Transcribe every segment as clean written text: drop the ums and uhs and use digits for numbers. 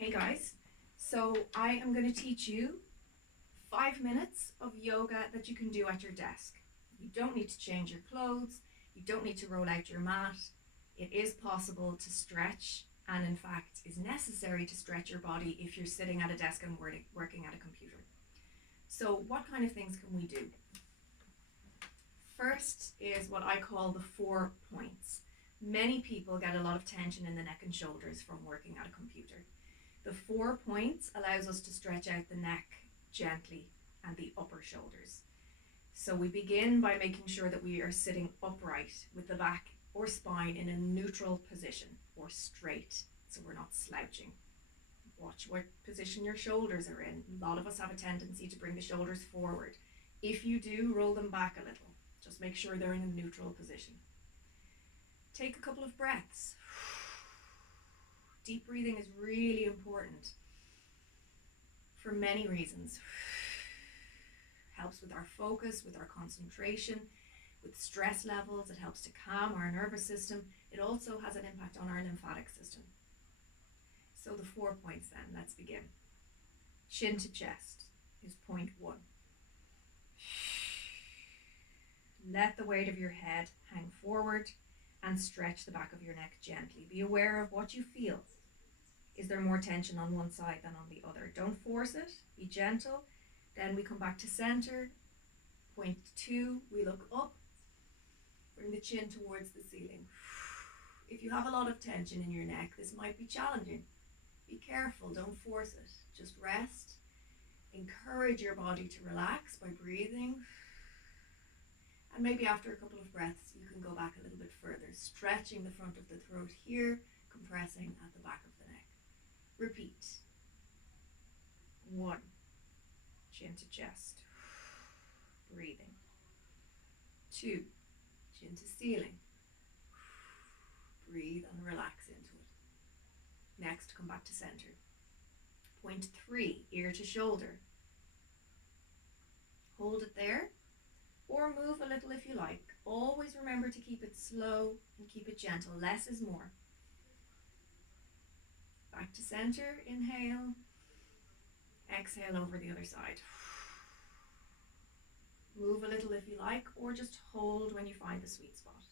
Hey guys, so I am going to teach you 5 minutes of yoga that you can do at your desk. You don't need to change your clothes, you don't need to roll out your mat. It is possible to stretch, and in fact, is necessary to stretch your body if you're sitting at a desk and working at a computer. So, what kind of things can we do? First is what I call the 4 points. Many people get a lot of tension in the neck and shoulders from working at a computer. The 4 points allows us to stretch out the neck gently and the upper shoulders. So we begin by making sure that we are sitting upright with the back or spine in a neutral position or straight, so we're not slouching. Watch what position your shoulders are in. A lot of us have a tendency to bring the shoulders forward. If you do, roll them back a little. Just make sure they're in a neutral position. Take a couple of breaths. Deep breathing is really important for many reasons. Helps with our focus, with our concentration, with stress levels. It helps to calm our nervous system. It also has an impact on our lymphatic system. So the 4 points then, let's begin. Chin to chest is point 1. Let the weight of your head hang forward and stretch the back of your neck gently. Be aware of what you feel. Is there more tension on one side than on the other? Don't force it, be gentle. Then we come back to center. Point 2, we look up. Bring the chin towards the ceiling. If you have a lot of tension in your neck, this might be challenging. Be careful, don't force it. Just rest. Encourage your body to relax by breathing. And maybe after a couple of breaths, you can go back a little bit further, stretching the front of the throat here, compressing at the back of the neck. Repeat. 1, chin to chest, breathing. 2, chin to ceiling. Breathe and relax into it. Next, come back to center. Point 3, ear to shoulder. Hold it there, or move a little if you like. Always remember to keep it slow and keep it gentle. Less is more. Back to center, inhale. Exhale over the other side. Move a little if you like, or just hold when you find the sweet spot.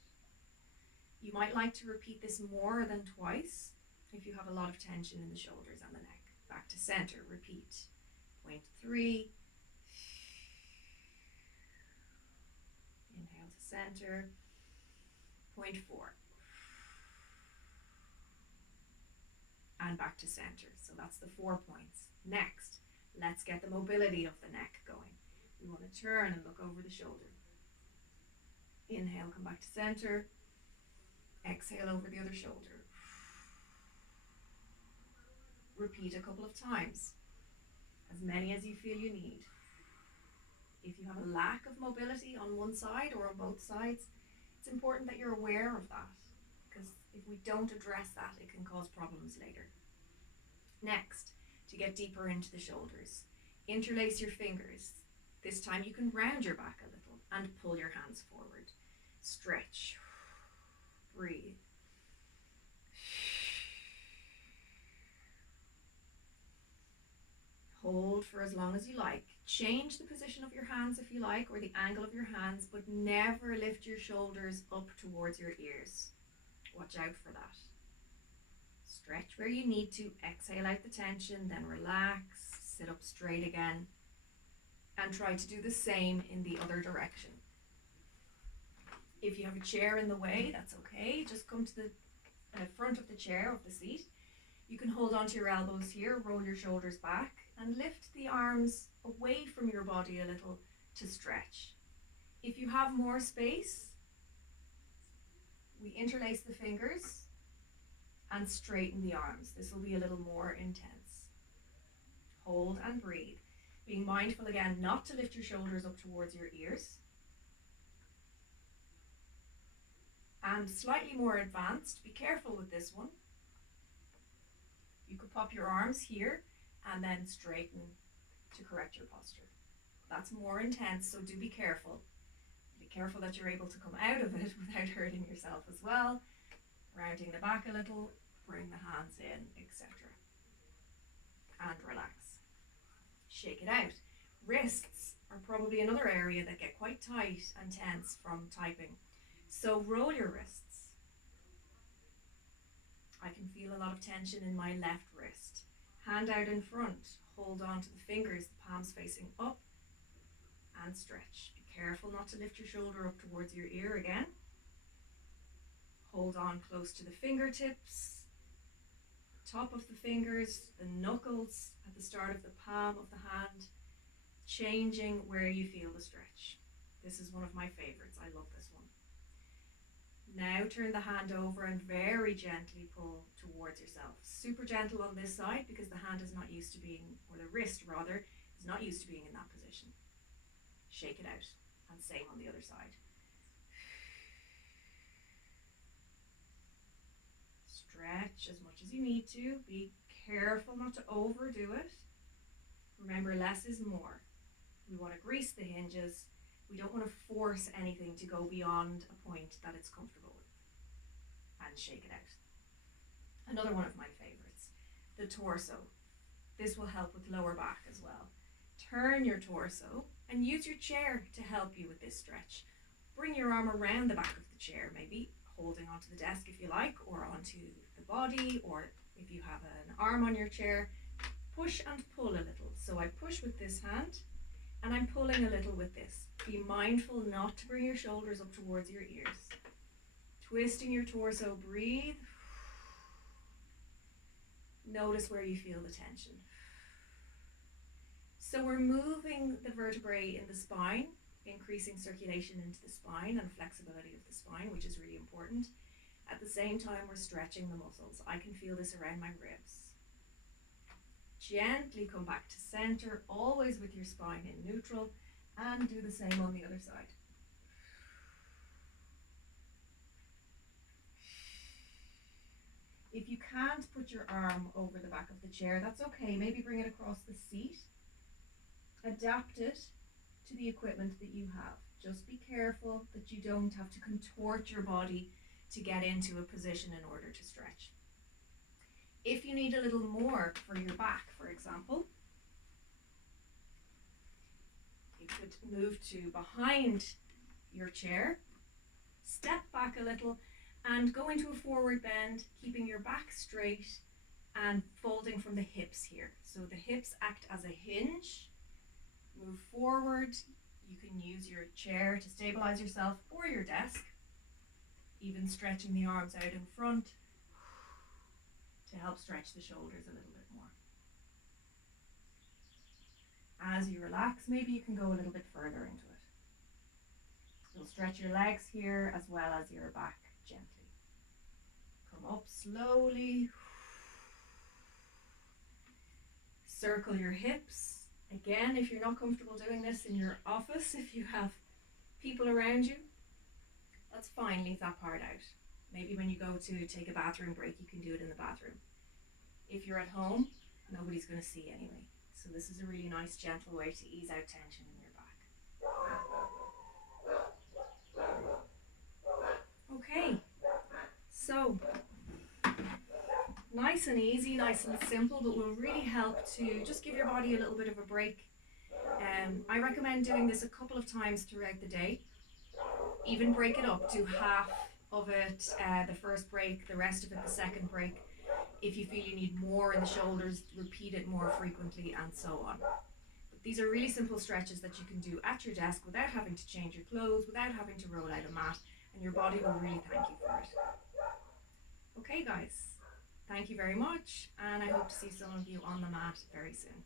You might like to repeat this more than twice if you have a lot of tension in the shoulders and the neck. Back to center, repeat. Point 3. Inhale to center. Point 4. And back to center. So that's the 4 points. Next, let's get the mobility of the neck going. We want to turn and look over the shoulder. Inhale, come back to center. Exhale over the other shoulder. Repeat a couple of times, as many as you feel you need. If you have a lack of mobility on one side or on both sides, it's important that you're aware of that, because if we don't address that, it can cause problems later. Next, to get deeper into the shoulders, interlace your fingers. This time you can round your back a little and pull your hands forward. Stretch. Breathe. Hold for as long as you like. Change the position of your hands if you like, or the angle of your hands, but never lift your shoulders up towards your ears. Watch out for that. Stretch where you need to, exhale out the tension, then relax, sit up straight again, and try to do the same in the other direction. If you have a chair in the way, that's okay. Just come to the front of the chair, of the seat. You can hold onto your elbows here, roll your shoulders back, and lift the arms away from your body a little to stretch. If you have more space, we interlace the fingers and straighten the arms. This will be a little more intense. Hold and breathe. Being mindful again not to lift your shoulders up towards your ears. And slightly more advanced, be careful with this one. You could pop your arms here and then straighten to correct your posture. That's more intense, so do be careful. Be careful that you're able to come out of it without hurting yourself as well. Rounding the back a little, bring the hands in, etc. and relax. Shake it out. Wrists are probably another area that get quite tight and tense from typing. So roll your wrists. I can feel a lot of tension in my left wrist. Hand out in front. Hold on to the fingers, the palms facing up, and stretch. Be careful not to lift your shoulder up towards your ear again. Hold on close to the fingertips, top of the fingers, the knuckles at the start of the palm of the hand, changing where you feel the stretch. This is one of my favorites. I love this one. Now turn the hand over and very gently pull towards yourself. Super gentle on this side because the hand is not used to being, or the wrist rather, is not used to being in that position. Shake it out, and same on the other side. Stretch as much as you need to. Be careful not to overdo it. Remember, less is more. We want to grease the hinges. We don't want to force anything to go beyond a point that it's comfortable with. And shake it out. Another one of my favorites, the torso. This will help with lower back as well. Turn your torso and use your chair to help you with this stretch. Bring your arm around the back of the chair, maybe holding onto the desk if you like, or onto the body, or if you have an arm on your chair, push and pull a little. So I push with this hand and I'm pulling a little with this. Be mindful not to bring your shoulders up towards your ears. Twisting your torso, breathe. Notice where you feel the tension. So we're moving the vertebrae in the spine, increasing circulation into the spine and flexibility of the spine, which is really important. At the same time, we're stretching the muscles. I can feel this around my ribs. Gently come back to center, always with your spine in neutral, and do the same on the other side. If you can't put your arm over the back of the chair, that's okay. Maybe bring it across the seat. Adapt it to the equipment that you have. Just be careful that you don't have to contort your body to get into a position in order to stretch. If you need a little more for your back, for example, you could move to behind your chair, step back a little, and go into a forward bend, keeping your back straight and folding from the hips here. So the hips act as a hinge. Move forward. You can use your chair to stabilize yourself or your desk, even stretching the arms out in front to help stretch the shoulders a little bit more. As you relax, maybe you can go a little bit further into it. You'll stretch your legs here as well as your back gently. Come up slowly. Circle your hips. Again, if you're not comfortable doing this in your office, if you have people around you, that's fine, leave that part out. Maybe when you go to take a bathroom break, you can do it in the bathroom. If you're at home, nobody's going to see anyway. So this is a really nice, gentle way to ease out tension in your back. Okay, so nice and easy, nice and simple, but will really help to just give your body a little bit of a break. I recommend doing this a couple of times throughout the day. Even break it up, do half of it the first break, the rest of it the second break. If you feel you need more in the shoulders, repeat it more frequently, and so on. But these are really simple stretches that you can do at your desk without having to change your clothes, without having to roll out a mat, and your body will really thank you for it. Okay guys, thank you very much, and I hope to see some of you on the mat very soon.